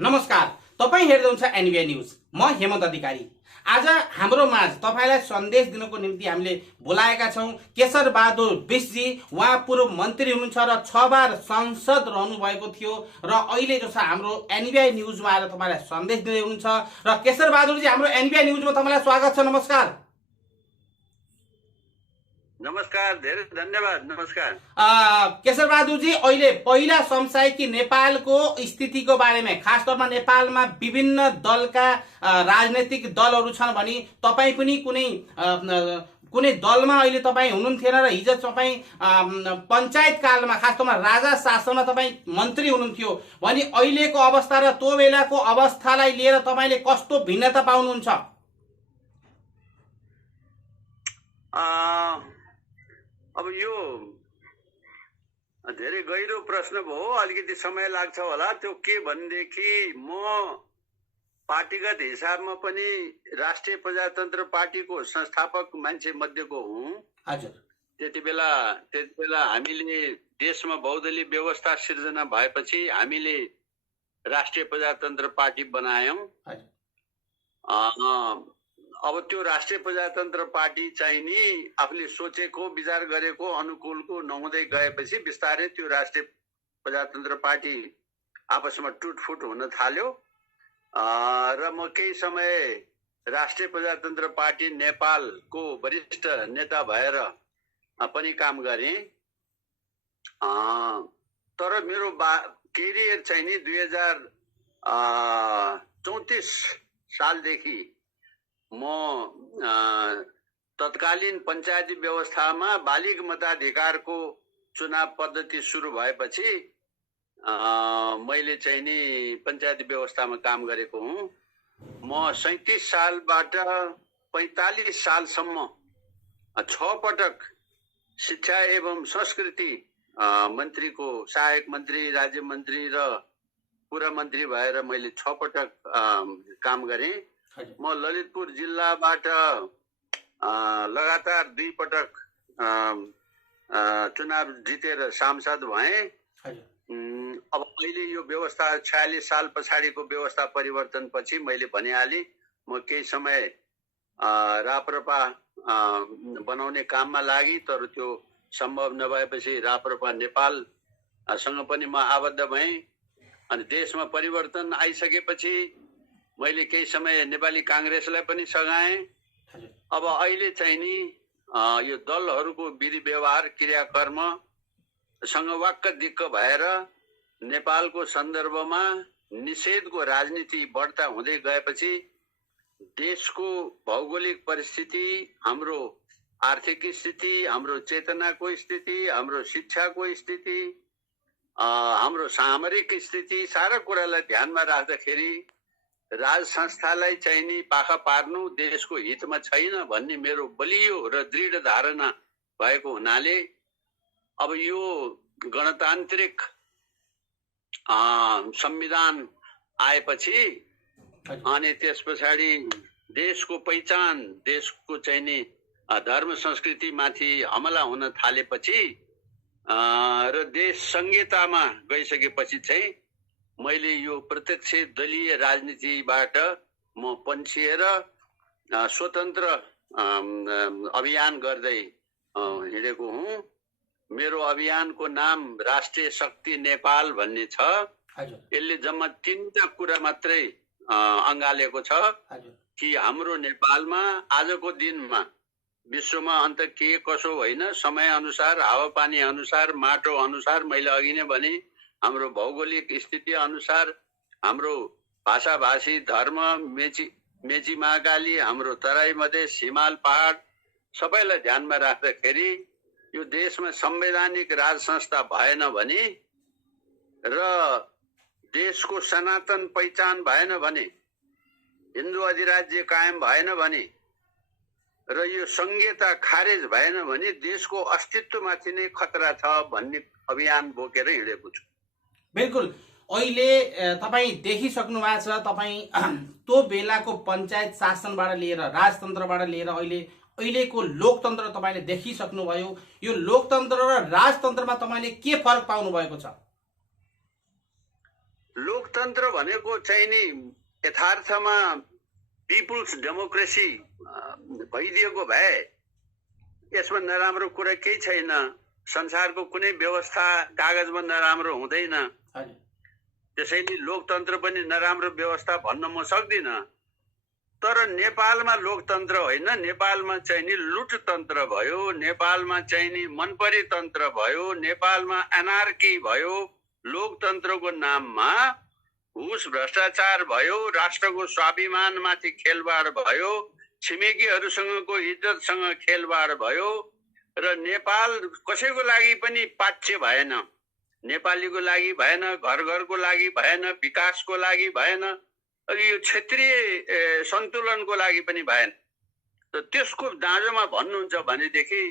नमस्कार, तपाईं हेर्दै हुनुहुन्छ एनबीआई न्यूज। म हेमन्त अधिकारी। आज हाम्रो माझ तपाईलाई सन्देश दिनको निम्ति हामीले बोलाएका छौं केशर बहादुर बिष्टजी। उहाँ पूर्व मन्त्री हुनुहुन्छ र 6 बार संसद रहनु भएको थियो र अहिले जो छ हाम्रो एनबीआई न्यूजमा आएर तपाईलाई सन्देश दिँदै हुनुहुन्छ। र केशर बहादुरजी, हाम्रो एनबीआई न्यूजमा तपाईलाई स्वागत छ। नमस्कार। नमस्कार, धेरै धन्यवाद। नमस्कार। केशर बहादुरजी, अहिले पहिला सम्झाए कि नेपालको स्थितिको बारेमा, खास तौरमा नेपालमा विभिन्न दलका राजनैतिक दलहरू छन् भने तपाईँ पनि कुनै दलमा अहिले तपाईँ हुनुहुन्थेन र हिजो तपाईँ पञ्चायत कालमा, खास तौरमा राजा शासनमा तपाईँ मन्त्री हुनुहुन्थ्यो भने अहिलेको अवस्था र त्यो बेलाको अवस्थालाई लिएर तपाईँले कस्तो भिन्नता पाउनुहुन्छ? अब यो धेरै गहिरो प्रश्न भयो, अलिकति समय लाग्छ होला। त्यो के भनेदेखि म पार्टीगत हिसाबमा पनि राष्ट्रिय प्रजातन्त्र पार्टीको संस्थापक मान्छे मध्येको हुँ। हजुर। त्यति बेला हामीले देशमा बहुदलीय व्यवस्था सिर्जना भएपछि हामीले राष्ट्रिय प्रजातन्त्र पार्टी बनायौं। अब त्यो राष्ट्रिय प्रजातन्त्र पार्टी चाहिँ नि आफूले सोचेको विचार गरेको अनुकूलको नहुँदै गएपछि बिस्तारै त्यो राष्ट्रिय प्रजातन्त्र पार्टी आपसमा टुटफुट हुन थाल्यो र म केही समय राष्ट्रिय प्रजातन्त्र पार्टी नेपालको वरिष्ठ नेता भएर पनि काम गरेँ। तर मेरो करियर चाहिँ नि 2034 सालदेखि म तत्कालीन पञ्चायती व्यवस्थामा बालिग मताधिकारको चुनाव पद्धति सुरु भएपछि मैले चाहिँ नि पञ्चायती व्यवस्थामा काम गरेको हुँ। म 37 सालबाट 45 सालसम्म 6 पटक शिक्षा एवं संस्कृति मन्त्रीको सहायक मन्त्री, राज्य मन्त्री र पुरा मन्त्री भएर मैले 6 पटक काम गरेँ। म ललितपुर जिल्लाबाट लगातार 2 पटक चुनाव जितेर सांसद भएँ। अब अहिले यो व्यवस्था 46 साल पछाडिको व्यवस्था परिवर्तन पछि मैले भनिहालेँ, म केही समय राप्रपा बनाउने काममा लागि, तर त्यो सम्भव नभएपछि राप्रपा नेपालसँग पनि म आबद्ध भएँ। अनि देशमा परिवर्तन आइसकेपछि मैले केही समय नेपाली कांग्रेसलाई पनि सघाएँ। अब अहिले चाहिँ नि यो दलहरूको विधि व्यवहार क्रियाकर्मसँग वाक्क दिक्क भएर नेपालको सन्दर्भमा निषेधको राजनीति बढ्ता हुँदै गएपछि देशको भौगोलिक परिस्थिति, हाम्रो आर्थिक स्थिति, हाम्रो चेतनाको स्थिति, हाम्रो शिक्षाको स्थिति, हाम्रो सामरिक स्थिति, सारा कुरालाई ध्यानमा राख्दाखेरि राज संस्थालाई चाहिँ नि पाखा पार्नु देशको हितमा छैन भन्ने मेरो बलियो र दृढ धारणा भएको हुनाले अब यो गणतान्त्रिक संविधान आएपछि अनि त्यस पछाडि देशको पहिचान, देशको चाहिँ नि धर्म संस्कृति माथि हमला हुन थालेपछि र देश संहितामा गइसकेपछि चाहिँ मैले यो प्रत्यक्ष दलीय राजनीतिबाट म पन्छिएर स्वतन्त्र अभियान गर्दै हिँडेको हुँ। मेरो अभियानको नाम राष्ट्रिय शक्ति नेपाल भन्ने छ। यसले जम्मा 3टा कुरा मात्रै अँगालेको छ कि हाम्रो नेपालमा आजको दिनमा विश्वमा अन्त के कसो होइन, समय अनुसार, हावापानी अनुसार, माटो अनुसार, मैले अघि नै भने हाम्रो भौगोलिक स्थिति अनुसार, हाम्रो भाषा भाषी, धर्म, मेची महाकाली, हाम्रो तराई मधेस, हिमाल पहाड सबैलाई ध्यानमा राख्दाखेरि यो देशमा संवैधानिक राज संस्था भएन भने र देशको सनातन पहिचान भएन भने, हिन्दू अधिराज्य कायम भएन भने र यो संहिता खारेज भएन भने देशको अस्तित्वमाथि नै खतरा छ भन्ने अभियान बोकेर हिँडेको छु। बिल्कुल। अहिले तपाईँ देखिसक्नु भएको छ, तपाईँ त्यो बेलाको पञ्चायत शासनबाट लिएर, राजतन्त्रबाट लिएर अहिलेको लोकतन्त्र तपाईँले देखिसक्नुभयो। यो लोकतन्त्र र राजतन्त्रमा तपाईँले के फरक पाउनु भएको छ? लोकतन्त्र भनेको चाहिँ नि यथार्थमा पिपुल्स डेमोक्रेसी भइदिएको भए यसमा नराम्रो कुरा केही छैन। संसारको कुनै व्यवस्था कागजमा नराम्रो हुँदैन, त्यसैले लोकतन्त्र पनि नराम्रो व्यवस्था भन्न म सक्दिनँ। तर नेपालमा लोकतन्त्र होइन, नेपालमा चाहिँ नि लुटतन्त्र भयो, नेपालमा चाहिँ नि मनपरी तन्त्र भयो, नेपालमा एनार्की भयो। लोकतन्त्रको नाममा घुस भ्रष्टाचार भयो, राष्ट्रको स्वाभिमानमाथि खेलवाड भयो, छिमेकीहरूसँगको इज्जतसँग खेलवाड भयो र नेपाल कसैको लागि पनि पाच्य भएन। नेपालीको लागि भएन, घर घरको लागि भएन, विकासको लागि भएन, यो क्षेत्रीय सन्तुलनको लागि पनि भएन। त त्यसको दाँजोमा भन्नुहुन्छ भनेदेखि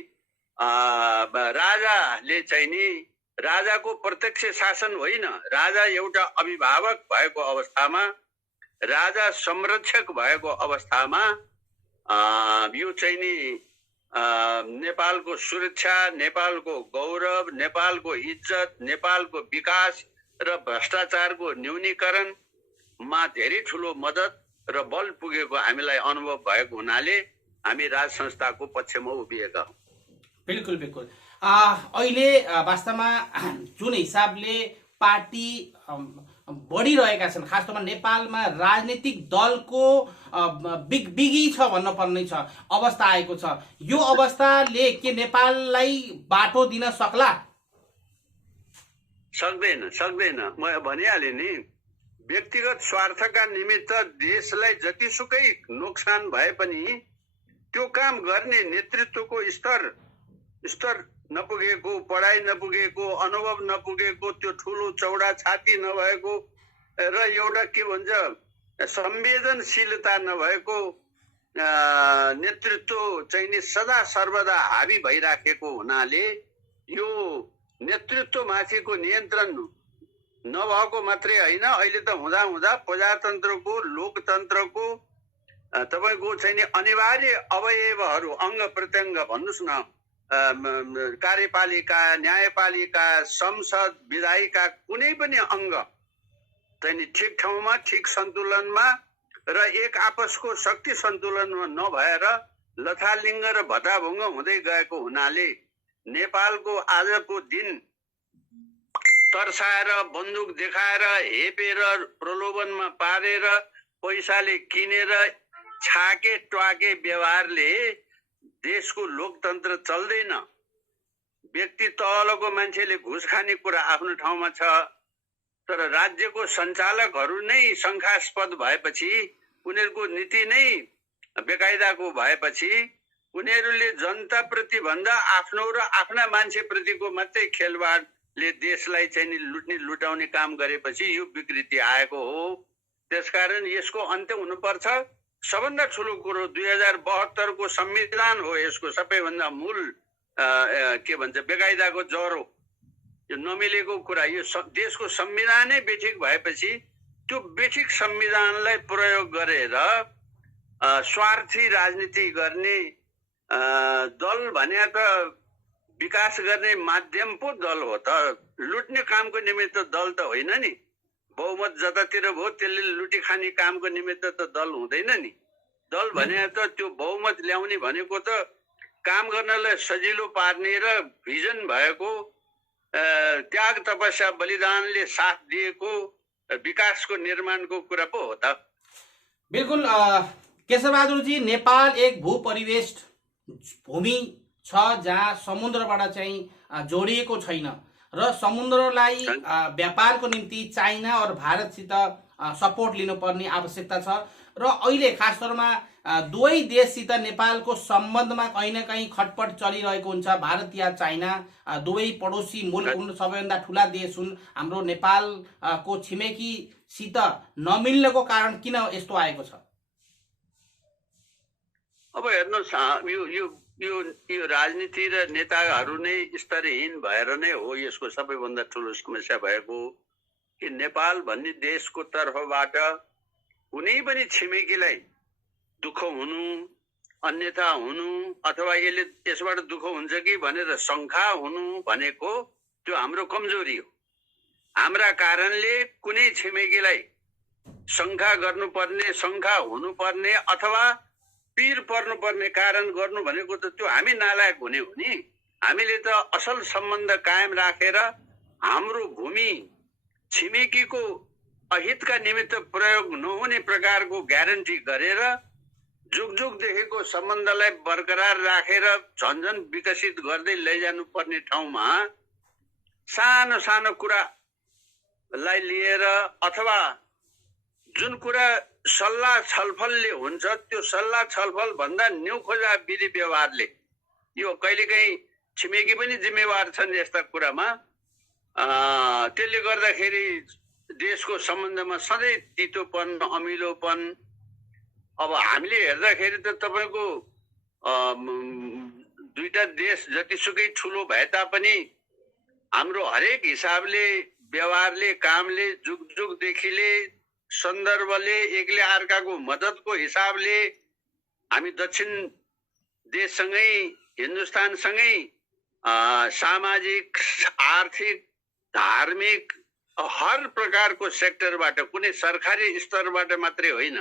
राजाले चाहिँ नि राजाको प्रत्यक्ष शासन होइन, राजा एउटा अभिभावक भएको अवस्थामा, राजा संरक्षक भएको अवस्थामा यो चाहिँ नि नेपालको सुरक्षा, नेपालको गौरव, नेपालको इज्जत, नेपालको विकास र भ्रष्टाचारको न्यूनीकरणमा धेरै ठुलो मद्दत र बल पुगेको हामीलाई अनुभव भएको हुनाले हामी राज संस्थाको पक्षमा उभिएका हौँ। बिल्कुल बिल्कुल। अहिले वास्तवमा जुन हिसाबले पार्टी बढिरहेका छन्, खास तौरमा नेपालमा राजनीतिक दलको बिगी छ भन्न पर्ने छ अवस्था आएको छ, यो अवस्थाले के नेपाललाई बाटो दिन सक्ला? सक्दैन, सक्दैन। म भनिहालेँ नि, व्यक्तिगत स्वार्थका निमित्त देशलाई जतिसुकै नोक्सान भए पनि त्यो काम गर्ने नेतृत्वको स्तर नपुगेको, पढाइ नपुगेको, अनुभव नपुगेको, त्यो ठुलो चौडा छाती नभएको र एउटा के भन्छ संवेदनशीलता नभएको नेतृत्व चाहिँ नि सदा सर्वदा हावी भइराखेको हुनाले यो नेतृत्वमाथिको नियन्त्रण नभएको मात्रै होइन, अहिले त हुँदा हुँदा प्रजातन्त्रको, लोकतन्त्रको तपाईँको चाहिँ नि अनिवार्य अवयवहरू, अङ्ग प्रत्यङ्ग भन्नुहोस् न, कार्यपालिका, न्यायपालिका, संसद, विधायिका, कुनै पनि अङ्ग चाहिँ नि ठिक ठाउँमा, ठिक सन्तुलनमा र एक आपसको शक्ति सन्तुलनमा नभएर लथालिङ्ग र भताभुङ्ग हुँदै गएको हुनाले नेपालको आजको दिन तर्साएर, बन्दुक देखाएर, हेपेर, प्रलोभनमा पारेर, पैसाले किनेर, छाके ट्वाके व्यवहारले देशको लोकतन्त्र चल्दैन। व्यक्ति तलको मान्छेले घुस खाने कुरा आफ्नो ठाउँमा छ, तर राज्यको सञ्चालकहरू नै शङ्कास्पद भएपछि, उनीहरूको नीति नै बेकायदाको भएपछि, उनीहरूले जनताप्रति भन्दा आफ्नो र आफ्ना मान्छेप्रतिको मात्रै खेलवाडले देशलाई चाहिँ लुट्ने लुटाउने काम गरेपछि यो विकृति आएको हो। त्यसकारण यसको अन्त्य हुनुपर्छ। सबभन्दा ठुलो कुरो 2072 को संविधान हो यसको सबैभन्दा मूल के भन्छ बेकायदाको जर हो। यो नमिलेको कुरा, यो देशको संविधानै बेठिक भएपछि त्यो बेठिक संविधानलाई प्रयोग गरेर स्वार्थी राजनीति गर्ने दल भने त विकास गर्ने माध्यम पो दल हो त, लुट्ने कामको निमित्त दल त होइन नि। बहुमत जतातिर भयो त्यसले लुटी खाने कामको निमित्त त दल हुँदैन नि। दल भने त त्यो बहुमत ल्याउने भनेको त काम गर्नलाई सजिलो पार्ने र भिजन भएको, त्याग तपस्या बलिदानले साथ दिएको विकासको निर्माणको कुरा पो हो त। बिल्कुल केशरबहादुर जी, नेपाल एक भूपरिवेश भूमि छ जहाँ समुद्रबाट चाहिँ जोडिएको छैन र समुद्रलाई व्यापारको निम्ति चाइना और भारतसित सपोर्ट लिनुपर्ने आवश्यकता छ र अहिले खास तौरमा दुवै देशसित नेपालको सम्बन्धमा कहीँ न कहीँ खटपट चलिरहेको हुन्छ। भारत या चाइना दुवै पडोसी मुल्क हुन्, सबैभन्दा ठुला देश हुन्। हाम्रो नेपालको छिमेकीसित नमिल्नको कारण किन यस्तो आएको छ? अब हेर्नुहोस्, यो राजनीति र नेताहरू नै स्तरहीन भएर नै हो यसको सबैभन्दा ठुलो समस्या भएको कि नेपाल भन्ने देशको तर्फबाट कुनै पनि छिमेकीलाई दुःख हुनु, अन्यथा हुनु, अथवा यसबाट दुःख हुन्छ कि भनेर शङ्का हुनु भनेको त्यो हाम्रो कमजोरी हो। हाम्रा कारणले कुनै छिमेकीलाई शङ्का गर्नुपर्ने, शङ्का हुनुपर्ने अथवा पीर पर्नुपर्ने कारण गर्नु भनेको त त्यो हामी नालायक हुने हो नि। हामीले त असल सम्बन्ध कायम राखेर हाम्रो भूमि छिमेकीको अहितका निमित्त प्रयोग नहुने प्रकारको ग्यारेन्टी गरेर जुगजुगदेखिको सम्बन्धलाई बरकरार राखेर झन्झन विकसित गर्दै लैजानु पर्ने ठाउँमा सानो सानो कुरालाई लिएर अथवा जुन कुरा सल्लाह छलफलले हुन्छ त्यो सल्लाह छलफल भन्दा न्यू खोजा विधि व्यवहारले, यो कहिलेकाहीँ छिमेकी पनि जिम्मेवार छन् यस्ता कुरामा, त्यसले गर्दाखेरि देशको सम्बन्धमा सधैँ तितोपन, अमिलोपन। अब हामीले हेर्दाखेरि त तपाईको दुईटा देश जतिसुकै ठुलो भए तापनि हाम्रो हरेक हिसाबले, व्यवहारले, कामले, जुगजुगदेखिले, सन्दर्भले, एकले अर्काको मद्दतको हिसाबले हामी दक्षिण देशसँगै, हिन्दुस्तानसँगै सामाजिक, आर्थिक, धार्मिक हर प्रकारको सेक्टरबाट, कुनै सरकारी स्तरबाट मात्रै होइन,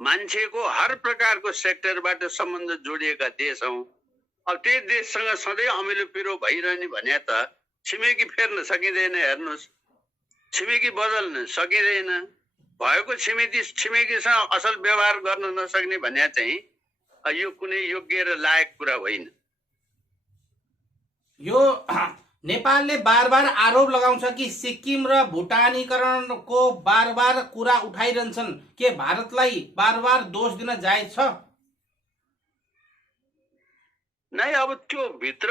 मान्छेको हर प्रकारको सेक्टरबाट सम्बन्ध जोडिएका देश हौं। अब त्यही देशसँग सधैँ अमिलो पिरो भइरहने भने त छिमेकी फेर्न सकिँदैन। हेर्नुहोस्, छिमेकी बदल्न सकिँदैन। भएको छिमेकीसँग असल व्यवहार गर्न नसक्ने भने चाहिँ यो कुनै योग्य र लायक कुरा होइन। यो नेपालले बार बार आरोप लगाउँछ कि सिक्किम र भुटानीकरणको बार बार कुरा उठाइरहन्छन्, के भारतलाई बार बार दोष दिन जायज छ? नै, अब त्यो भित्र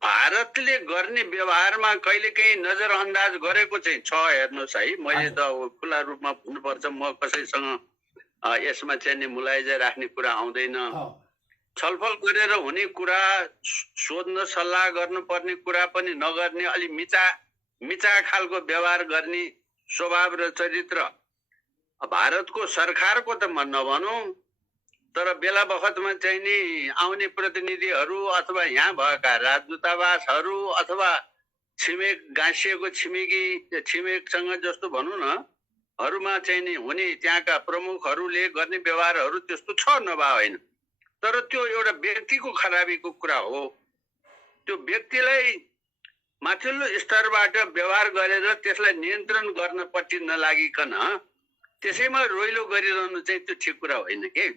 भारतले गर्ने व्यवहारमा कहिलेकाहीँ नजरअन्दाज गरेको चाहिँ छ। हेर्नुहोस् है, मैले त खुला रूपमा भन्नुपर्छ, म कसैसँग यसमा चाहिँ मुलाइजा राख्ने कुरा आउँदैन। छलफल गरेर हुने कुरा, सोध्न सल्लाह गर्नुपर्ने कुरा पनि नगर्ने, अलि मिचा खालको व्यवहार गर्ने स्वभाव र चरित्र भारतको सरकारको त म नभनौँ, तर बेला बखतमा चाहिँ नि आउने प्रतिनिधिहरू अथवा यहाँ भएका राजदूतावासहरू अथवा छिमेक गाँसिएको छिमेकसँग जस्तो भनौँ न हरूमा चाहिँ नि हुने त्यहाँका प्रमुखहरूले गर्ने व्यवहारहरू त्यस्तो छ, नभए होइन। तर त्यो एउटा व्यक्तिको खराबीको कुरा हो। त्यो व्यक्तिलाई माथिल्लो स्तरबाट व्यवहार गरेर त्यसलाई नियन्त्रण गर्नपट्टि नलागिकन त्यसैमा रोइलो गरिरहनु चाहिँ त्यो ठिक कुरा होइन के।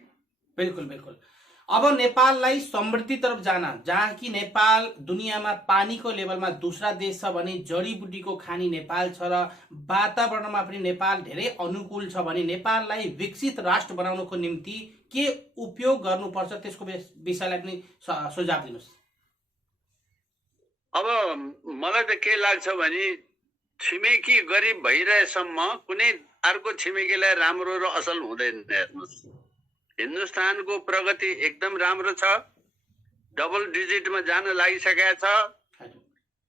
बिल्कुल बिल्कुल। अब नेपाललाई समृद्धि तरफ जान, जहाँ कि नेपाल दुनियाँमा पानीको लेभलमा दूसरा देश छ भने जडीबुटीको खानी नेपाल छ र वातावरणमा पनि नेपाल धेरै अनुकूल छ भने नेपाललाई विकसित राष्ट्र बनाउनको निम्ति के उपयोग गर्नुपर्छ, त्यसको विषयलाई पनि सुझाव दिनुहोस्। अब मलाई त के लाग्छ भने छिमेकी गरिब भइरहेसम्म कुनै अर्को छिमेकीलाई राम्रो र असल हुँदैन। हेर्नुहोस्, हिन्दुस्तानको प्रगति एकदम राम्रो छ, डबल डिजिटमा जान लागिसकेको छ।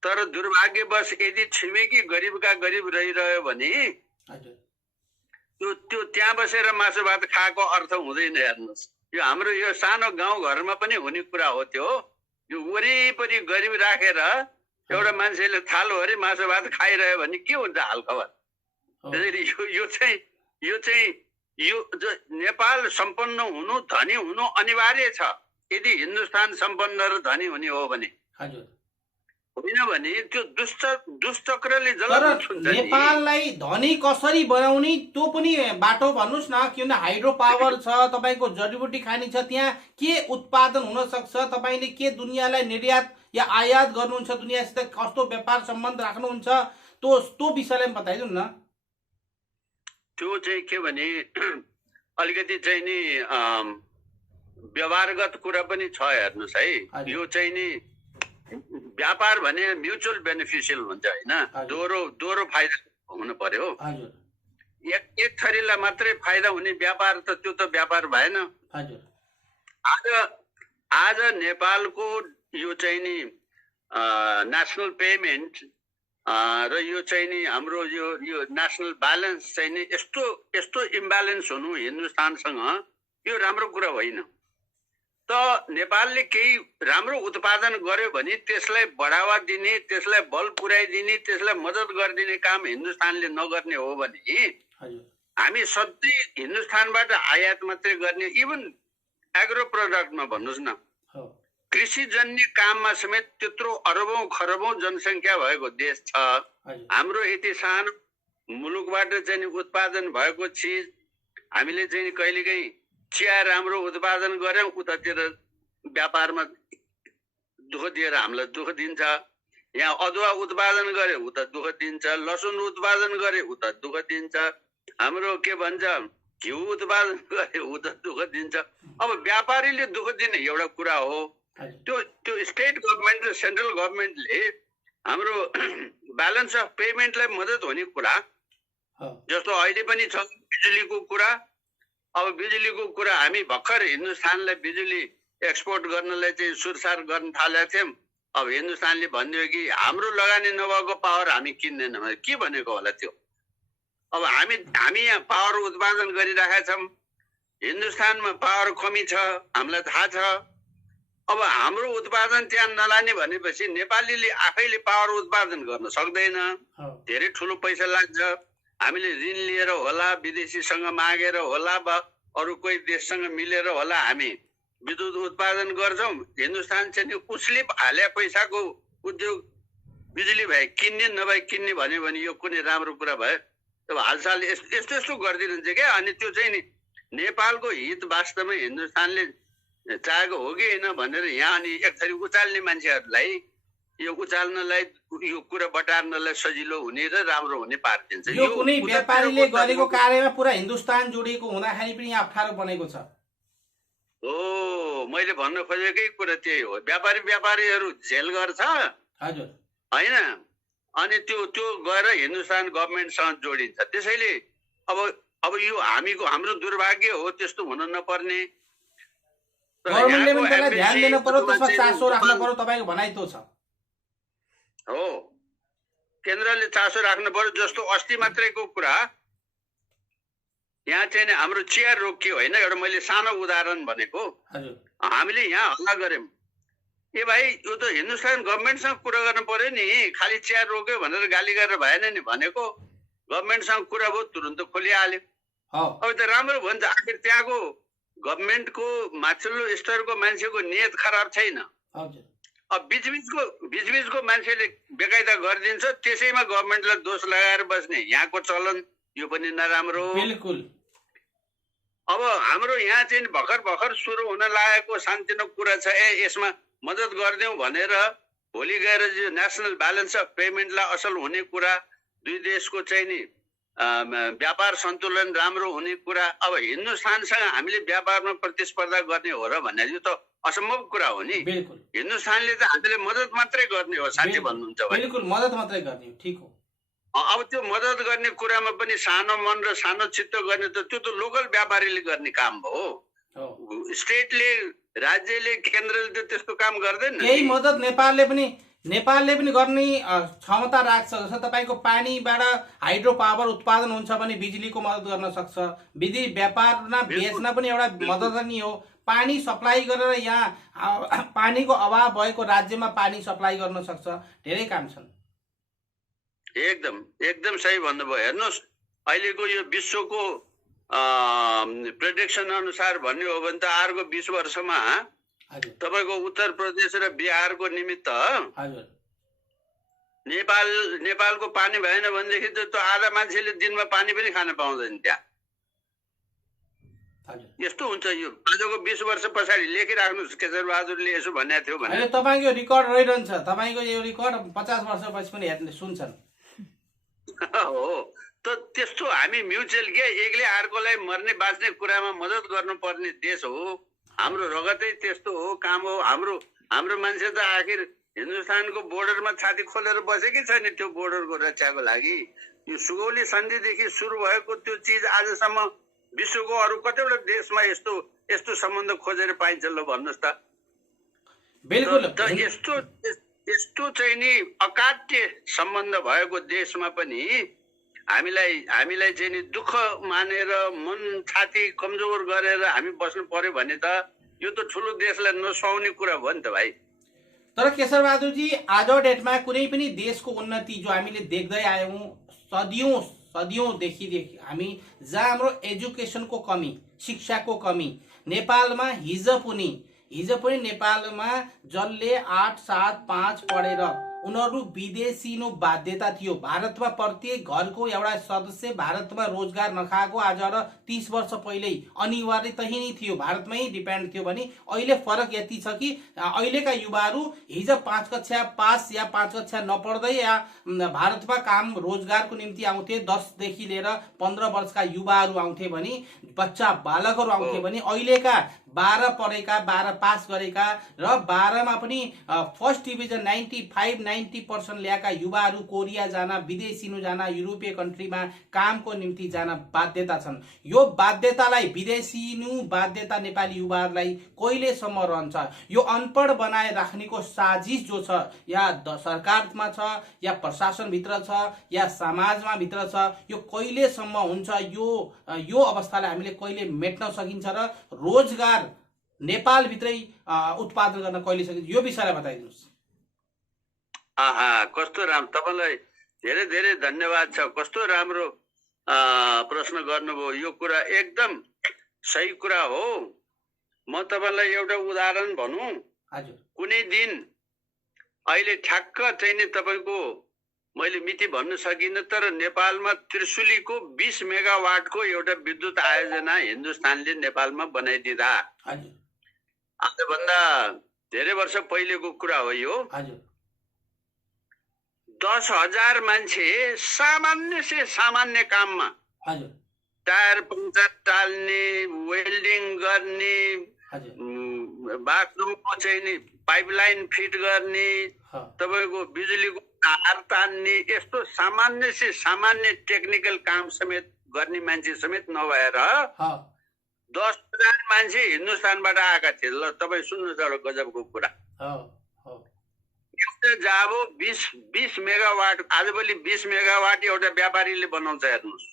तर दुर्भाग्यवश यदि छिमेकी गरिबका गरिब रहिरह्यो भने त्यो त्यहाँ बसेर मासु भात खाएको अर्थ हुँदैन। हेर्नुहोस्, यो हाम्रो यो सानो गाउँघरमा पनि हुने कुरा हो। त्यो यो वरिपरि गरिब राखेर एउटा मान्छेले थालोभरि मासु भात खाइरह्यो भने के हुन्छ हालखबर। त्यसरी यो चाहिँ नेपाल सम्पन्न हुनु, धनी हुनु अनिवार्य छ यदि हिन्दुस्तान सम्पन्न र धनी हुने हो भने। होइन भने त्यो दुष्चक्रले जलाउन छुन्छ। नेपाललाई धनी कसरी बनाउने त्यो पनि बाटो भन्नुस् न। किन हाइड्रो पावर छ, तपाईको जडीबुटी खानी छ, त्यहाँ के उत्पादन हुन सक्छ, तपाईले के दुनियाँलाई निर्यात या आयात गर्नुहुन्छ, दुनियाँसित कस्तो व्यापार सम्बन्ध राख्नुहुन्छ, त्यो विषयलाई बताइदिनु न। त्यो चाहिँ के भने अलिकति चाहिँ नि व्यवहारगत कुरा पनि छ। हेर्नुहोस् है, यो चाहिँ नि व्यापार भने म्युचुअल बेनिफिसियल हुन्छ होइन, दोहोरो फाइदा हुनु पर्यो। एक थरीलाई मात्रै फाइदा हुने व्यापार त त्यो त व्यापार भएन। आज नेपालको यो चाहिँ नि नेसनल पेमेन्ट र यो चाहिँ नि हाम्रो यो नेसनल ब्यालेन्स चाहिँ नि यस्तो इम्ब्यालेन्स हुनु हिन्दुस्तानसँग यो राम्रो कुरा होइन। त नेपालले केही राम्रो उत्पादन गर्यो भने त्यसलाई बढावा दिने, त्यसलाई बल पुर्याइदिने, त्यसलाई मद्दत गरिदिने काम हिन्दुस्तानले नगर्ने हो भने हामी सधैँ हिन्दुस्तानबाट आयात मात्रै गर्ने, इभन एग्रो प्रोडक्टमा भन्नुहोस् न, कृषिजन्य काममा समेत त्यत्रो अरबौं खरबौं जनसङ्ख्या भएको देश छ। हाम्रो यति सानो मुलुकबाट चाहिँ उत्पादन भएको चिज हामीले चाहिँ कहिलेकाहीँ चिया राम्रो उत्पादन गर्यौं, उतातिर व्यापारमा दुःख दिएर हामीलाई दुःख दिन्छ। यहाँ अदुवा उत्पादन गरे उता दुःख दिन्छ, लसुन उत्पादन गरे उता दुःख दिन्छ, हाम्रो के भन्छ घिउ उत्पादन गरे उता दुःख दिन्छ। अब व्यापारीले दुःख दिने एउटा कुरा हो, त्यो स्टेट गभर्मेन्ट र सेन्ट्रल गभर्मेन्टले हाम्रो ब्यालेन्स अफ पेमेन्टलाई मद्दत हुने कुरा जस्तो अहिले पनि छ बिजुलीको कुरा। अब बिजुलीको कुरा हामी भर्खर हिन्दुस्तानलाई बिजुली एक्सपोर्ट गर्नलाई चाहिँ सुरसार गर्न थालेका थियौँ। अब हिन्दुस्तानले भनिदियो कि हाम्रो लगानी नभएको पावर हामी किन्दैनौँ। के भनेको होला त्यो? अब हामी यहाँ पावर उत्पादन गरिरहेका छौँ, हिन्दुस्तानमा पावर कमी छ, हामीलाई थाहा छ। अब हाम्रो उत्पादन त्यहाँ नलाने भनेपछि नेपालीले आफैले पावर उत्पादन गर्न सक्दैन, धेरै ठुलो पैसा लाग्छ। हामीले ऋण लिएर होला, विदेशीसँग मागेर होला, वा अरू कोही देशसँग मिलेर होला हामी विद्युत उत्पादन गर्छौँ। हिन्दुस्तान चाहिँ उसले हाले पैसाको उद्योग बिजुली भए किन्ने नभए किन्ने भन्यो भने यो कुनै राम्रो कुरा भयो? अब हालसाल यस्तो यस्तो गरिदिनुहुन्छ क्या। अनि त्यो चाहिँ नि नेपालको हित वास्तवमै हिन्दुस्तानले चाहेको हो कि होइन भनेर यहाँ अनि एक थरी उचाल्ने मान्छेहरूलाई यो उचाल्नलाई, यो कुरा बटार्नलाई सजिलो हुने र राम्रो हुने पारिदिन्छ। यो कुनै व्यापारीले गरेको कार्यमा पुरा हिन्दुस्तान जोडिएको हुँदाखेरि पनि अप्ठ्यारो बनेको छ। हो, मैले भन्न खोजेकै कुरा त्यही हो। व्यापारीहरू जेल गर्छ होइन, अनि त्यो गएर हिन्दुस्तान गभर्मेन्टसँग जोडिन्छ। त्यसैले अब यो हाम्रो दुर्भाग्य हो, त्यस्तो हुन नपर्ने। गभर्मेन्टले पनि त्यसलाई ध्यान दिन पर्यो, त्यसमा चासो राख्न पर्यो, तपाईको भनाइ त्यो छ। हो, केन्द्रले चासो राख्नु पर्यो। जस्तो अस्ति मात्रैको कुरा, यहाँ चाहिँ हाम्रो चिया रोकियो होइन, एउटा मैले सानो उदाहरण भनेको। हामीले यहाँ हल्ला गर्यौँ, ए भाइ यो त हिन्दुस्तान गभर्मेन्टसँग कुरा गर्नु पर्यो नि, खालि चिया रोक्यो भनेर गाली गरेर भएन नि भनेको। गभर्मेन्टसँग कुरा भयो, तुरन्त खोलिहाल्यो। अब त राम्रो भन्छ। आखिर त्यहाँको गभर्मेन्टको माथिल्लो स्तरको मान्छेको नियत खराब छैन। अब बिचबिचको मान्छेले बेकायदा गरिदिन्छ, त्यसैमा गभर्मेन्टलाई दोष लगाएर बस्ने यहाँको चलन, यो पनि नराम्रो। बिल्कुल। अब हाम्रो यहाँ चाहिँ भर्खर सुरु हुन लागेको सानोतिनो कुरा छ, यसमा मद्दत गरिदिउँ भनेर भोलि गएर जो नेसनल ब्यालेन्स अफ पेमेन्टलाई असल हुने कुरा, दुई देशको चाहिँ नि व्यापार सन्तुलन राम्रो हुने कुरा। अब हिन्दुस्तानसँग हामीले व्यापारमा प्रतिस्पर्धा गर्ने हो र भन्ने यो त असम्भव कुरा हो नि। हिन्दुस्तानले त हामीले मद्दत मात्रै गर्ने हो, साथी भन्नुहुन्छ भने। बिल्कुल मद्दत मात्रै गर्ने हो, ठीक हो। अब त्यो मद्दत गर्ने कुरामा पनि सानो मन र सानो चित्त गर्ने त त्यो त लोकल व्यापारीले गर्ने काम हो। स्टेटले, राज्यले, केन्द्रले त त्यस्तो काम गर्दैन। केही मद्दत नेपालले पनि गर्ने क्षमता राख्छ। जस्तो तपाईको पानीबाट हाइड्रो पावर उत्पादन हुन्छ भने बिजुलीको मद्दत गर्न सक्छ। विधि व्यापारमा बेच्न पनि एउटा मद्दत नै हो। पानी सप्लाई गरेर यहाँ पानीको अभाव भएको राज्यमा पानी सप्लाई गर्न सक्छ। धेरै काम छन्। एकदम सही भन्नुभयो। हेर्नुहोस्, अहिलेको यो विश्वको प्रेडिक्सन अनुसार भन्ने हो भने त अर्को 20 वर्षमा तपाईको उत्तर प्रदेश र बिहारको निमित्त नेपालको पानी भएन भनेदेखि त त्यो आधा मान्छेले दिनमा पानी पनि खान पाउँदैन त्यहाँ। यस्तो हुन्छ। यो आजको 20 वर्ष पछाडि लेखिराख्नुहोस्, केशर बहादुरले यसो भनेको थियो भने। तपाईको रिकर्ड रहिरहन्छ, तपाईको यो रिकर्ड 50 वर्षपछि पनि हेर्ने सुन्छन्। हो, त त्यस्तो हामी म्युचुअल के एकले अर्कोलाई मर्ने बाँच्ने कुरामा मद्दत गर्नुपर्ने देश हो। हाम्रो रगतै त्यस्तो हो, काम हो। हाम्रो मान्छे त आखिर हिन्दुस्तानको बोर्डरमा छाती खोलेर बसेकै छ नि त्यो बोर्डरको रक्षाको लागि। यो सुगौली सन्धिदेखि सुरु भएको त्यो चिज आजसम्म विश्वको अरू कतिवटा देशमा यस्तो सम्बन्ध खोजेर पाइन्छ ल भन्नुहोस् त। बिल्कुल। यस्तो चाहिँ नि अकाट्य सम्बन्ध भएको देशमा पनि हामीलाई चाहिँ नि दुःख मानेर मन छाती कमजोर गरेर हामी बस्नु पर्यो भने त यो त ठुलो देशलाई नसुहाउने कुरा भयो नि त भाइ। तर केशर बहादुरजी, आज डेटमा कुनै पनि देशको उन्नति जो हामीले देख्दै आयौँ सदियौँदेखि हामी, जहाँ हाम्रो एजुकेसनको कमी, शिक्षाको कमी, नेपालमा हिजो पनि नेपालमा जसले 8, 7, 5 पढेर उनीहरू विदेशिनु बाध्यता थियो। भारतमा प्रत्येक घरको एउटा सदस्य भारतमा रोजगार नखाएको आज र 30 वर्ष पहिले अनिवार्य त्यही नै थियो, भारतमै डिपेन्ड थियो भने अहिले फरक यति छ कि अहिलेका युवाहरू हिजो 5 कक्षा पास या 5 कक्षा नपढ्दै या भारतमा काम रोजगारको निम्ति आउँथे। 10 देखि लिएर 15 वर्षका युवाहरू आउँथे भने, बच्चा बालकहरू आउँथे भने अहिलेका 12 पढेका, 12 पास गरेका र 12 मा पनि फर्स्ट डिभिजन 95-90% ल्याएका युवाहरू कोरिया जान, विदेशिनु जान, युरोपीय कन्ट्रीमा कामको निम्ति जान बाध्यता छन्। यो बाध्यतालाई, विदेशिनु बाध्यता नेपाली युवाहरूलाई कहिलेसम्म रहन्छ? यो अनपढ बनाए राख्नेको साजिश जो छ, या सरकारमा छ, या प्रशासनभित्र छ, या समाजमा भित्र छ, यो कहिलेसम्म हुन्छ? यो अवस्थालाई हामीले कहिले मेट्न सकिन्छ र रोजगार नेपालभित्रै उत्पादन गर्न कहिले सकिन्छ? यो विषयलाई बताइदिनुहोस्। कस्तो राम्रो, तपाईँलाई धेरै धेरै धन्यवाद छ। कस्तो राम्रो प्रश्न गर्नुभयो। यो कुरा एकदम सही कुरा हो। म तपाईँलाई एउटा उदाहरण भनौँ। हजुर। कुनै दिन अहिले ठ्याक्क चाहिँ नि तपाईँको मैले मिति भन्न सकिनँ, तर नेपालमा त्रिशुलीको 20 मेगावाटको एउटा विद्युत आयोजना हिन्दुस्तानले नेपालमा बनाइदिँदा, आजभन्दा धेरै वर्ष पहिलेको कुरा हो यो, 10,000 मान्छे सामान्य से सामान्य काममा, टायर पंचर टाल्ने, वेल्डिङ गर्ने, बाथरुमको चाहिँ नि पाइपलाइन फिट गर्ने, तपाईँको बिजुलीको तार तान्ने, यस्तो सामान्य से सामान्य टेक्निकल काम समेत गर्ने मान्छे समेत नभएर 10,000 मान्छे हिन्दुस्तानबाट आएका थिए। ल तपाईँ सुन्नुहोस् एउटा गजबको कुरा। एउटा जाबो 20 मेगावाट, आजभोलि 20 मेगावाट एउटा व्यापारीले बनाउँछ, हेर्नुहोस्।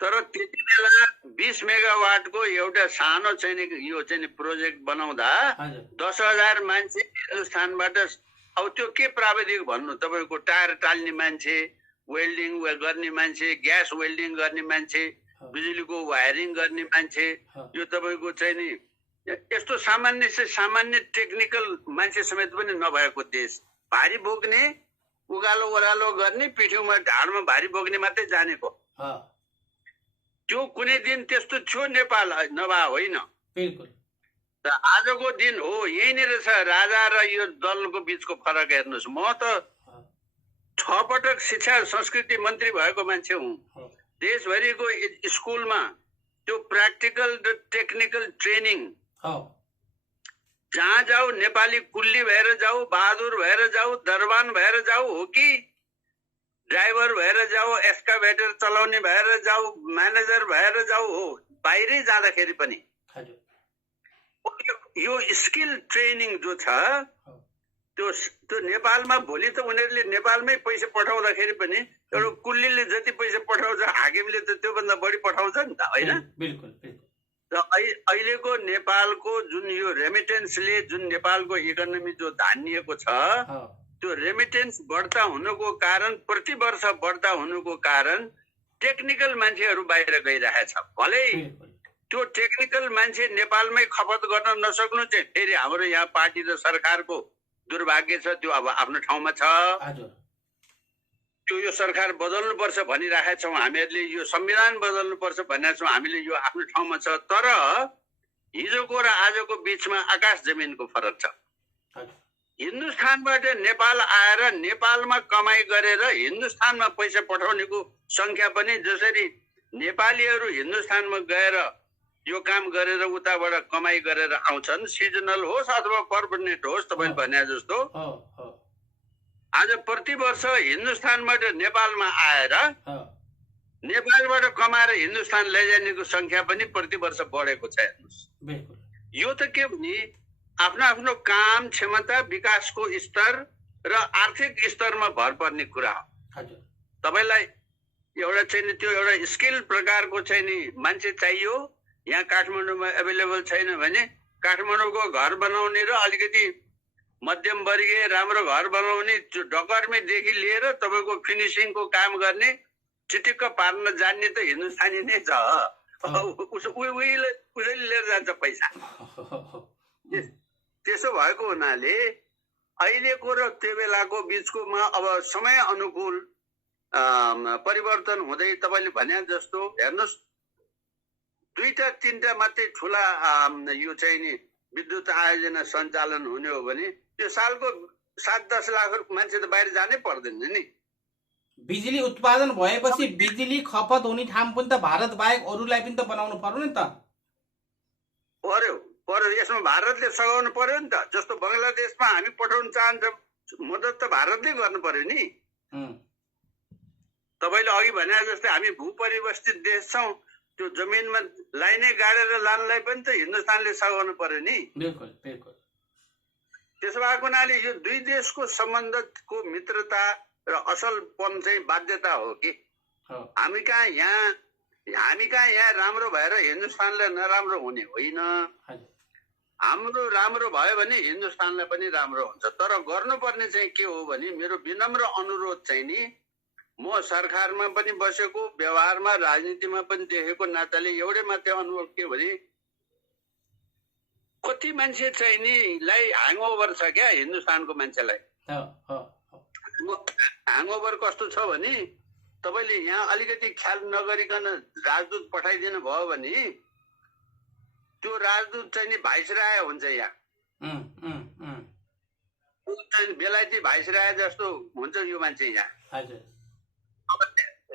तर त्यति बेला 20 मेगावाटको एउटा सानो चाहिँ यो चाहिँ प्रोजेक्ट बनाउँदा 10,000 मान्छे हिन्दुस्तानबाट, अब त्यो के प्राविधिक भन्नु, तपाईँको टायर टाल्ने मान्छे, वेल्डिङ गर्ने मान्छे, ग्यास वेल्डिङ गर्ने मान्छे, बिजुलीको वायरिङ गर्ने मान्छे, यो तपाईँको चाहिँ नि यस्तो सामान्य से सामान्य टेक्निकल मान्छे समेत पनि नभएको देश, भारी बोक्ने, उकालो ओह्रालो गर्ने, पिठ्यौमा ढाडमा भारी बोक्ने मात्रै जानेको, त्यो कुनै दिन त्यस्तो थियो नेपाल नभए होइन। त आजको दिन हो, यहीँनिर छ राजा र यो दलको बीचको फरक। हेर्नुहोस्, म त 6 पटक शिक्षा संस्कृति मन्त्री भएको मान्छे हुँ। देशभरिको स्कुलमा त्यो प्र्याक्टिकल र टेक्निकल ट्रेनिङ जहाँ जाऊ, नेपाली कुल्ली भएर जाऊ, बहादुर भएर जाऊ, दरबान भएर जाऊ, हो कि ड्राइभर भएर जाऊ, एक्सकाभेटर चलाउने भएर जाऊ, म्यानेजर भएर जाऊ, हो, बाहिरै जाँदाखेरि पनि यो स्किल ट्रेनिङ जो छ त्यो नेपालमा भोलि त उनीहरूले नेपालमै पैसा पठाउँदाखेरि पनि एउटा कुल्लीले जति पैसा पठाउँछ हाकिमले त त्योभन्दा बढी पठाउँछ नि त, होइन? र अहिलेको नेपालको जुन यो रेमिटेन्सले जुन नेपालको इकोनोमी जो धानिएको छ, त्यो रेमिटेन्स बढ्ता हुनुको कारण, प्रति वर्ष बढ्ता हुनुको कारण टेक्निकल मान्छेहरू बाहिर गइरहेछ। भलै त्यो टेक्निकल मान्छे नेपालमै खपत गर्न नसक्नु चाहिँ फेरि हाम्रो यहाँ पार्टी र सरकारको दुर्भाग्य छ। त्यो अब आफ्नो ठाउँमा छ। त्यो यो सरकार बदल्नुपर्छ भनिरहेका छौँ हामीहरूले, यो संविधान बदल्नुपर्छ भनेका छौँ हामीले, यो आफ्नो ठाउँमा छ। तर हिजोको र आजको बीचमा आकाश जमिनको फरक छ। हिन्दुस्तानबाट नेपाल आएर नेपालमा कमाइ गरेर हिन्दुस्तानमा पैसा पठाउनेको संख्या पनि, जसरी नेपालीहरू हिन्दुस्तानमा गएर यो काम गरेर उताबाट कमाइ गरेर आउँछन्, सिजनल होस् अथवा पर्मनेन्ट होस्, तपाईँले भने जस्तो आज प्रति वर्ष हिन्दुस्तानबाट नेपालमा आएर नेपालबाट कमाएर हिन्दुस्तान लैजानेको संख्या पनि प्रति वर्ष बढेको छ। हेर्नुहोस्, यो त के भने आफ्नो आफ्नो काम क्षमता, विकासको स्तर र आर्थिक स्तरमा भर पर्ने कुरा हो। तपाईँलाई एउटा चाहिँ नि त्यो एउटा स्किल प्रकारको चाहिँ नि मान्छे चाहियो, यहाँ काठमाडौँमा एभाइलेबल छैन भने काठमाडौँको घर बनाउने र अलिकति मध्यम वर्गीय राम्रो घर बनाउने डकर्मेदेखि लिएर तपाईँको फिनिसिङको काम गर्ने चिटिक्क पार्न जान्ने त हिन्दुस्तानी नै छ। उसैले लिएर जान्छ पैसा। त्यसो भएको हुनाले अहिलेको र त्यो बेलाको बिचकोमा अब समय अनुकूल परिवर्तन हुँदै तपाईँले भने जस्तो हेर्नुहोस्, 2-3टा मात्रै ठुला यो चाहिँ नि विद्युत आयोजना सञ्चालन हुने हो भने त्यो सालको 7-10 लाख मान्छे त बाहिर जानै पर्दैन नि। बिजुली उत्पादन भएपछि बिजुली खपत हुने ठाउँ पनि त भारत बाहेक अरूलाई पनि त बनाउनु पर्यो नि त। पर्यो यसमा भारतले सघाउनु पर्यो नि त। जस्तो बङ्गलादेशमा हामी पठाउन चाहन्छौँ, मद्दत त भारतले गर्नु पर्यो नि। तपाईँले अघि भने जस्तै हामी भूपरिवस्थित देश छौँ, त्यो जमिनमा लाइनै गाडेर लानलाई पनि त हिन्दुस्तानले सघाउनु पर्यो नि। बिल्कुल बिल्कुल। त्यसो भएको हुनाले यो दुई देशको सम्बन्धको मित्रता र असलपन चाहिँ बाध्यता हो कि हामी कहाँ यहाँ राम्रो भएर हिन्दुस्तानलाई नराम्रो हुने होइन। हाम्रो राम्रो भयो भने हिन्दुस्तानलाई पनि राम्रो हुन्छ। तर गर्नुपर्ने चाहिँ के हो भने मेरो विनम्र अनुरोध चाहिँ नि, म सरकारमा पनि बसेको, व्यवहारमा राजनीतिमा पनि देखेको नाताले एउटै मात्रै अनुरोध के भने कति मान्छे चाहिँ नि लाई ह्याङओभर छ क्या हिन्दुस्तानको मान्छेलाई। ह्याङओभर कस्तो छ भने तपाईँले यहाँ अलिकति ख्याल नगरिकन राजदूत पठाइदिनु भयो भने त्यो राजदूत चाहिँ नि भाइसराय हुन्छ। यहाँ बेलायती भाइसराय जस्तो हुन्छ यो मान्छे यहाँ।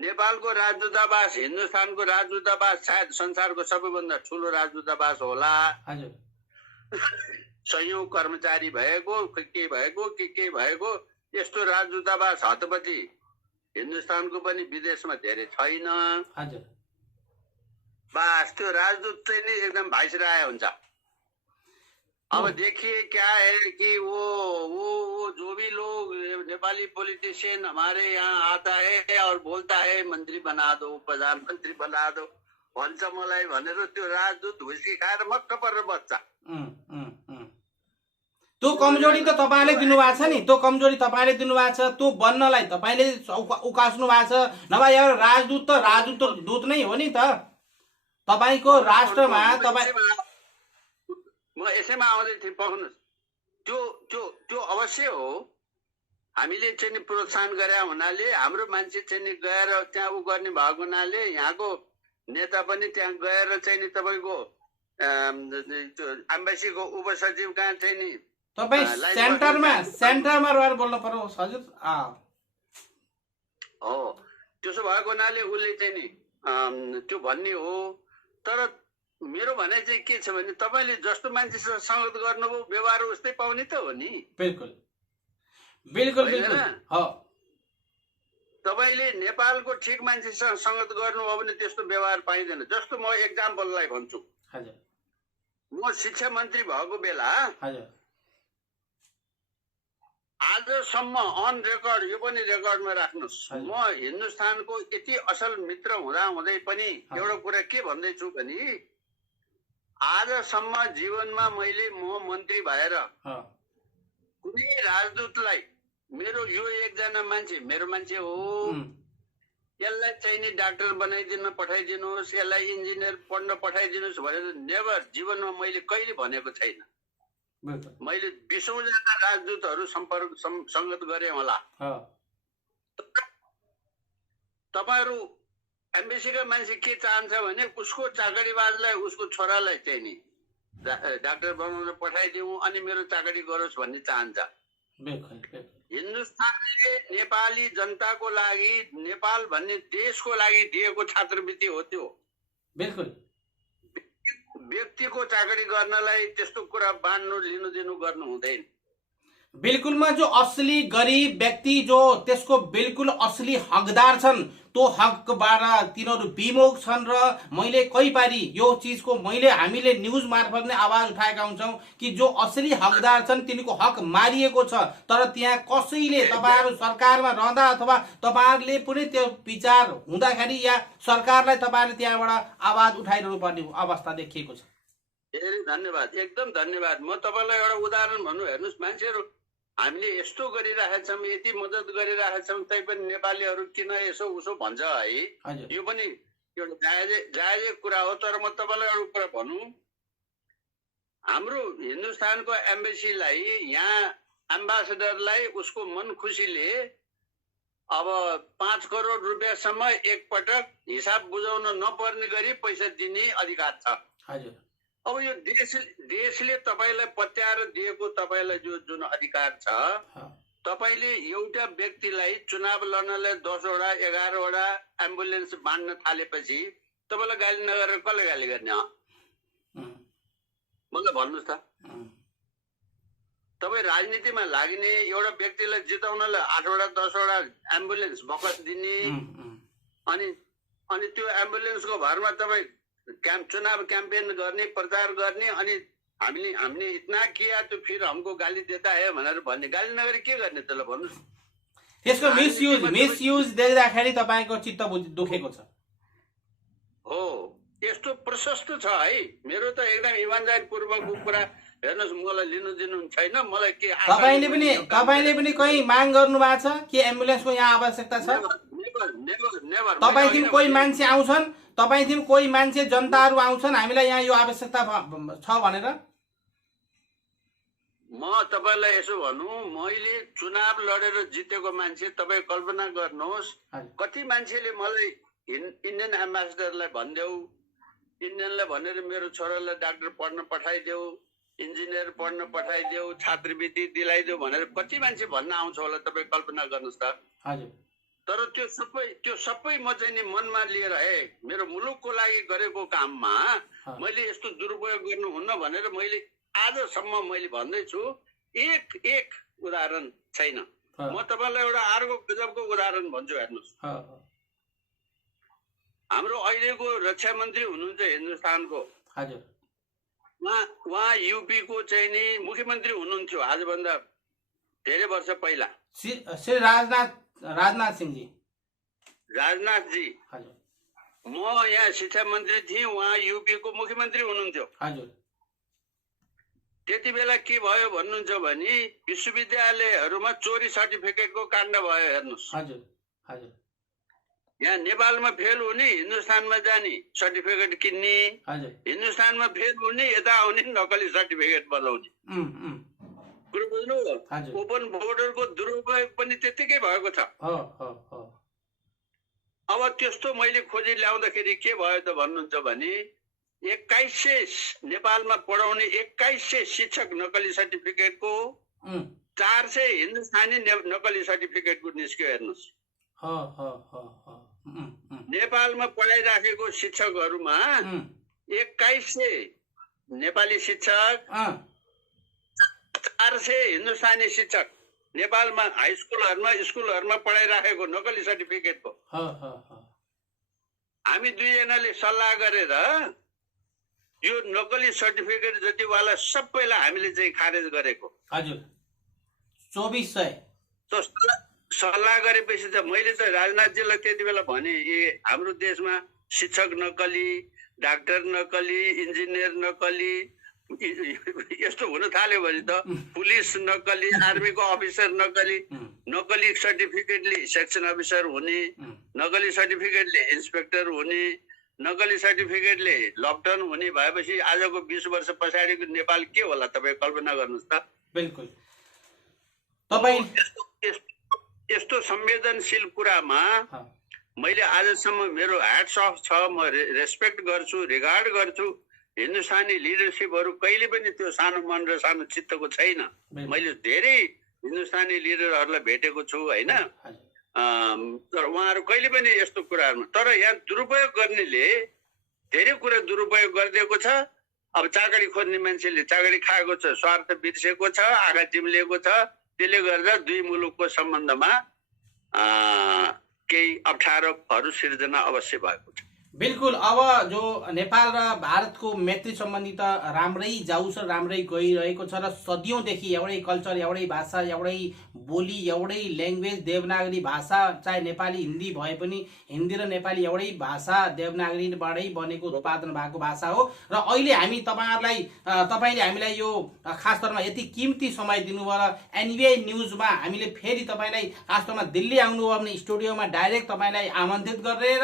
नेपालको राजदूतावास, हिन्दुस्तानको राजदूतावास सायद संसारको सबैभन्दा ठुलो राजदूतावास होला। सयौं कर्मचारी भएको के भएको यस्तो राजदूतावास हतपति हिन्दुस्तानको पनि विदेशमा धेरै छैन। बस त्यो राजदूत चाहिँ नि एकदम भाइसराय हुन्छ। अब देखिए क्या है कि वो जो भी लोग नेपाली पॉलिटिशियन हमारे यहाँ आता है और बोलता है मंत्री बना दो, प्रधानमंत्री बना दो भन्छ मलाई भनेर त्यो राजदूत हुस्की खाएर मक्क परेर बस्छ। त्यो कमजोरी त तपाईले दिनुभएको छ नि, त्यो कमजोरी तपाईले दिनुभएको छ। त्यो बन्नलाई तपाईले उकास्नु भएको छ। नभए यो राजदूत त राजदूत दूत नै हो नि त। तपाईको राष्ट्रमा तपाई म यसैमा आउँदै थिएँ, पक्नुस्। त्यो अवश्य हो। हामीले चाहिँ प्रोत्साहन गरे हुनाले हाम्रो मान्छे चाहिँ गएर त्यहाँ उ गर्ने भएको हुनाले यहाँको नेता पनि त्यहाँ गएर चाहिँ तपाईँको एम्बेसीको उपसचिव कहाँ चाहिँ नि तपाईँ सेन्टरमा रहेर बोल्नु पर्यो हजुर। हो, त्यसो भएको हुनाले उसले चाहिँ नि त्यो भन्ने हो। तर मेरो भनाइ चाहिँ के छ भने तपाईले जस्तो मान्छेसँग संगत गर्नुभयो व्यवहार उस्तै पाउने त हो नि। बिल्कुल बिल्कुल बिल्कुल। हो, तपाईले नेपालको ठिक मान्छेसँग संगत गर्नुभयो भने त्यस्तो व्यवहार पाइँदैन। जस्तो म एक्जाम्पललाई भन्छु, म शिक्षा मन्त्री भएको बेला आजसम्म अन रेकर्ड, यो पनि रेकर्डमा राख्नुहोस्, म हिन्दुस्तानको यति असल मित्र हुँदा हुँदै पनि एउटा कुरा के भन्दैछु भने आजसम्म जीवनमा मैले म मन्त्री भएर कुनै राजदूतलाई मेरो यो एकजना मान्छे मेरो मान्छे हो, यसलाई चाहिँ नि डाक्टर बनाइदिन पठाइदिनुहोस्, यसलाई इन्जिनियर पढ्न पठाइदिनुहोस् भनेर नेभर जीवनमा मैले कहिले भनेको छैन। मैले 20औं जना राजदूतहरू संगत गरे होला। तपाईहरु एम्बेसीका मान्छे के चाहन्छ भने उसको चाकरीबाजलाई, उसको छोरालाई चाहिँ नि डाक्टर बनाउन पठाइदिउँ अनि मेरो चाकरी गरोस् भन्ने चाहन्छ। हिन्दुस्तानले नेपाली जनताको लागि, नेपाल भन्ने देशको लागि दिएको छात्रवृत्ति हो त्यो। बिल्कुल व्यक्तिको चाकरी गर्नलाई त्यस्तो कुरा बाँड्नु लिनु दिनु गर्नु हुँदैन। बिल्कुलमा जो असली गरीब व्यक्ति जो त्यसको बिल्कुल असली हकदार छन् त्यो हकबाट तिनीहरू विमुख छन्। र मैले कई पारी यो चीजको हामीले न्यूज मार्फत नै आवाज उठाएका हुन्छौं कि जो असली हकदार छन् तिनीको हक मारिएको छ। तर त्यहाँ कसैले तपाईहरु सरकारमा रहँदा अथवा तपाईहरुले पनि त्यो विचार हुँदाखेरि या सरकारलाई तपाईहरुले त्यहाँबाट आवाज उठाइरहनु पर्ने अवस्था देखिएको छ। धेरै धन्यवाद, एकदम धन्यवाद। म तपाईँलाई एउटा उदाहरण भन्नु, हेर्नुहोस्, मान्छेहरू हामीले यस्तो गरिरहेका छौँ, यति मद्दत गरिरहेका छौँ, तैपनि नेपालीहरू किन यसो उसो भन्छ है। यो पनि एउटा जायजै कुरा हो। तर म तपाईँलाई एउटा कुरा भनौँ, हाम्रो हिन्दुस्तानको एम्बेसीलाई, यहाँ एम्बेसडरलाई उसको मन खुसीले अब 5 करोड रुपियाँसम्म एकपटक हिसाब बुझाउन नपर्ने गरी पैसा दिने अधिकार छ। अब यो देशले तपाईँलाई पत्याएर दिएको तपाईँलाई जुन अधिकार छ, तपाईँले एउटा व्यक्तिलाई चुनाव लड्नलाई 10 वटा 11 वटा एम्बुलेन्स बाँड्न थालेपछि तपाईँलाई गाली नगरेर कसले गाली गर्ने? मलाई भन्नुहोस् त। तपाईँ राजनीतिमा लाग्ने एउटा व्यक्तिलाई जिताउनलाई 8 वटा 10 वटा एम्बुलेन्स बखत दिने, अनि त्यो एम्बुलेन्सको भरमा तपाईँ चुनाव क्याम्पेन गर्ने, प्रचार गर्ने, अनि हामीले इतना किया तो फिर हमको गाली देता है भनेर भन्ने, गाली नगरी के गर्ने त्यसलाई भन्नुहोस्। यसको मिसयुज देख्दाखेरि तपाईँको चित्त दुखेको छ। हो, यस्तो प्रशस्त छ है। मेरो त एकदम इमानदारीपूर्वकको कुरा, हेर्नुहोस्, मलाई लिनु दिनु छैन। मलाई के तपाईले पनि कहीँ माग गर्नु भएको छ कि एम्बुलेन्सको यहाँ आवश्यकता छ? तपाईँदेखि कोही मान्छे आउँछन्, तपाईँदेखि कोही मान्छे जनताहरू आउँछन् हामीलाई यहाँ यो आवश्यकता छ भनेर? म तपाईँलाई यसो भनौँ, मैले चुनाव लडेर जितेको मान्छे तपाईँ कल्पना गर्नुहोस्, कति मान्छेले मलाई इन्डियन एम्बेसडरलाई भनिदेऊ, इन्डियनलाई भनेर मेरो छोरालाई डाक्टर पढ्न पठाइदेऊ, इन्जिनियर पढ्न पठाइदेऊ, छात्रवृत्ति दिलाइदेऊ भनेर कति मान्छे भन्न आउँछ होला, तपाईँ कल्पना गर्नुहोस् त। तर त्यो सबै म चाहिँ नि मनमा लिएर मेरो मुलुकको लागि गरेको काममा मैले यस्तो दुरुपयोग गर्नुहुन्न भनेर मैले आजसम्म मैले भन्दैछु। एक उदाहरण छैन। म तपाईँलाई एउटा अर्को गजबको उदाहरण भन्छु, हेर्नुहोस्। हाम्रो अहिलेको रक्षा मन्त्री हुनुहुन्छ हिन्दुस्तानको, उहाँ युपीको चाहिँ नि मुख्यमन्त्री हुनुहुन्थ्यो आजभन्दा धेरै वर्ष पहिला, श्री राजनाथ सिंहजी। राजनाथजी, म यहाँ शिक्षा मन्त्री थिएँ, उहाँ युपीको मुख्यमन्त्री हुनुहुन्थ्यो। त्यति बेला के भयो भन्नुहुन्छ भने विश्वविद्यालयहरूमा चोरी सर्टिफिकेटको काण्ड भयो। हेर्नुहोस्, यहाँ नेपालमा फेल हुने हिन्दुस्तानमा जाने सर्टिफिकेट किन्ने, हिन्दुस्तानमा फेल हुने यता आउने नकली सर्टिफिकेट बनाउने। कुरो बुझ्नु? ओपन बोर्डरको दुरुपयोग पनि त्यतिकै भएको छ। अब त्यस्तो मैले खोजी ल्याउँदाखेरि के भयो त भन्नुहुन्छ भने 2100 नेपालमा पढाउने 2100 शिक्षक नकली सर्टिफिकेटको, 400 हिन्दुस्तानी नकली सर्टिफिकेटको निस्क्यो। हेर्नुहोस्, नेपालमा पढाइराखेको शिक्षकहरूमा 2100 नेपाली शिक्षक, 400 हिन्दुस्तानी शिक्षक नेपालमा हाई स्कुलहरूमा पढाइराखेको नकली सर्टिफिकेटको। हामी दुईजनाले सल्लाह गरेर यो नकली सर्टिफिकेट जतिवाला सबैलाई हामीले चाहिँ खारेज गरेको। 2400 सल्लाह गरेपछि त मैले त राजनाथजीलाई त्यति बेला भने, हाम्रो देशमा शिक्षक नकली, डाक्टर नकली, इन्जिनियर नकली यस्तो हुन थाल्यो भने त पुलिस नकली, आर्मीको अफिसर नकली, नकली सर्टिफिकेटले सेक्सन अफिसर हुने, नकली सर्टिफिकेटले इन्सपेक्टर हुने, नकली सर्टिफिकेटले लकडाउन हुने भएपछि आजको 20 वर्ष पछाडिको नेपाल के होला तपाईँ कल्पना गर्नुहोस् त। बिल्कुल। यस्तो संवेदनशील कुरामा मैले आजसम्म मेरो ह्याट्स अफ छ, म रेस्पेक्ट गर्छु, रिगार्ड गर्छु। हिन्दुस्तानी लिडरसिपहरू कहिले पनि त्यो सानो मन र सानो चित्तको छैन। मैले धेरै हिन्दुस्तानी लिडरहरूलाई भेटेको छु होइन, तर उहाँहरू कहिले पनि यस्तो कुराहरूमा, तर यहाँ दुरुपयोग गर्नेले धेरै कुरा दुरुपयोग गरिदिएको छ। अब चाकडी खोज्ने मान्छेले चाकडी खाएको छ, स्वार्थ बिर्सेको छ, आँखा चिम्लिएको छ। त्यसले गर्दा दुई मुलुकको सम्बन्धमा केही अप्ठ्यारोहरू सिर्जना अवश्य भएको छ। बिल्कुल। अब जो नेपाल र भारतको मैत्री सम्बन्धी त राम्रै जाउँछ, राम्रै गइरहेको छ र सदियौँदेखि एउटै कल्चर, एउटै भाषा, एउटै बोली, एउटै ल्याङ्ग्वेज, देवनागरी भाषा, चाहे नेपाली हिन्दी भए पनि हिन्दी र नेपाली एउटै भाषा देवनागरीबाटै बनेको उत्पादन भएको भाषा हो। र अहिले हामी तपाईँले हामीलाई यो खास तौरमा यति किमती समय दिनुभयो र एनबिआई न्युजमा हामीले फेरि तपाईँलाई खास तौरमा दिल्ली आउनुभयो भने स्टुडियोमा डाइरेक्ट तपाईँलाई आमन्त्रित गरेर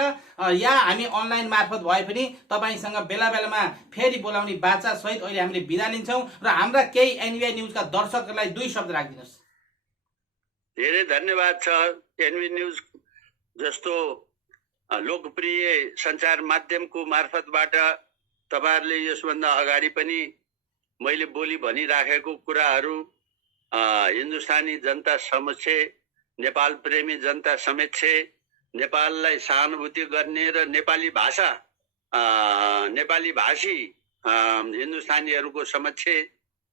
या हामी अनलाइन मार्फत भए पनि तपाईँसँग बेला बेलामा फेरि बोलाउने बाचा सहित अहिले हामीले बिदा लिन्छौँ र हाम्रा केही एनबिआई न्युजका दर्शकहरूलाई 2 शब्द राखिदिनुहोस्। धेरै धन्यवाद छ। एनबी न्युज जस्तो लोकप्रिय सञ्चार माध्यमको मार्फतबाट तपाईहरुले यसभन्दा अगाडि पनि मैले बोली भनिराखेको कुराहरू हिन्दुस्तानी जनता समक्ष, नेपाल प्रेमी जनता समक्ष, नेपाललाई सहानुभूति गर्ने र नेपाली भाषी हिन्दुस्तानीहरूको समक्ष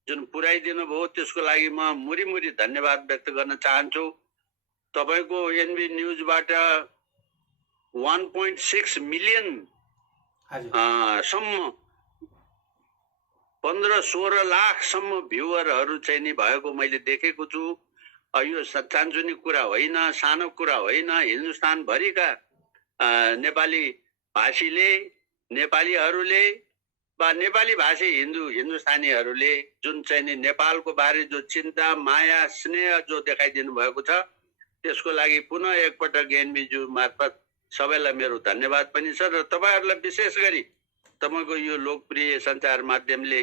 जुन पुर्याइदिनु भयो त्यसको लागि म मुरी धन्यवाद व्यक्त गर्न चाहन्छु। तपाईको एनबी न्युजबाट 1.6 मिलियन सम्म 15-16 लाखसम्म भ्युअरहरू चाहिँ नि भएको मैले देखेको छु। यो चान्चुने कुरा होइन, सानो कुरा होइन। हिन्दुस्तान भरिका नेपाली भाषीले, नेपालीहरूले वा नेपाली भाषी हिन्दुस्तानीहरूले जुन चाहिँ नि नेपालको बारे जो चिन्ता, माया, स्नेह जो देखाइदिनु भएको छ त्यसको लागि पुनः एकपटक एनबिज्यू मार्फत सबैलाई मेरो धन्यवाद पनि छ। र तपाईहरुलाई विशेष गरी तपाईको यो लोकप्रिय सञ्चार माध्यमले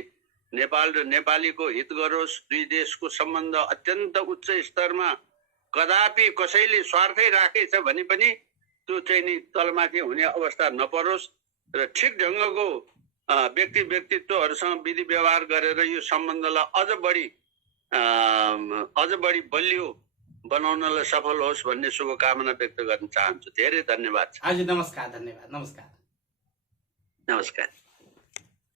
नेपाल र नेपालीको हित गरोस्। दुई देशको सम्बन्ध अत्यन्त उच्च स्तरमा, कदापि कसैले स्वार्थै राखेछ भने पनि त्यो चाहिँ नि तलमाथि हुने अवस्था नपरोस् र ठिक ढङ्गको व्यक्तित्वहरूसँग विधि व्यवहार गरेर यो सम्बन्धलाई अझ बढी बलियो बनाउनलाई सफल होस् भन्ने शुभकामना व्यक्त गर्न चाहन्छु। धेरै धन्यवाद। हजुर, नमस्कार। धन्यवाद। नमस्कार। नमस्कार।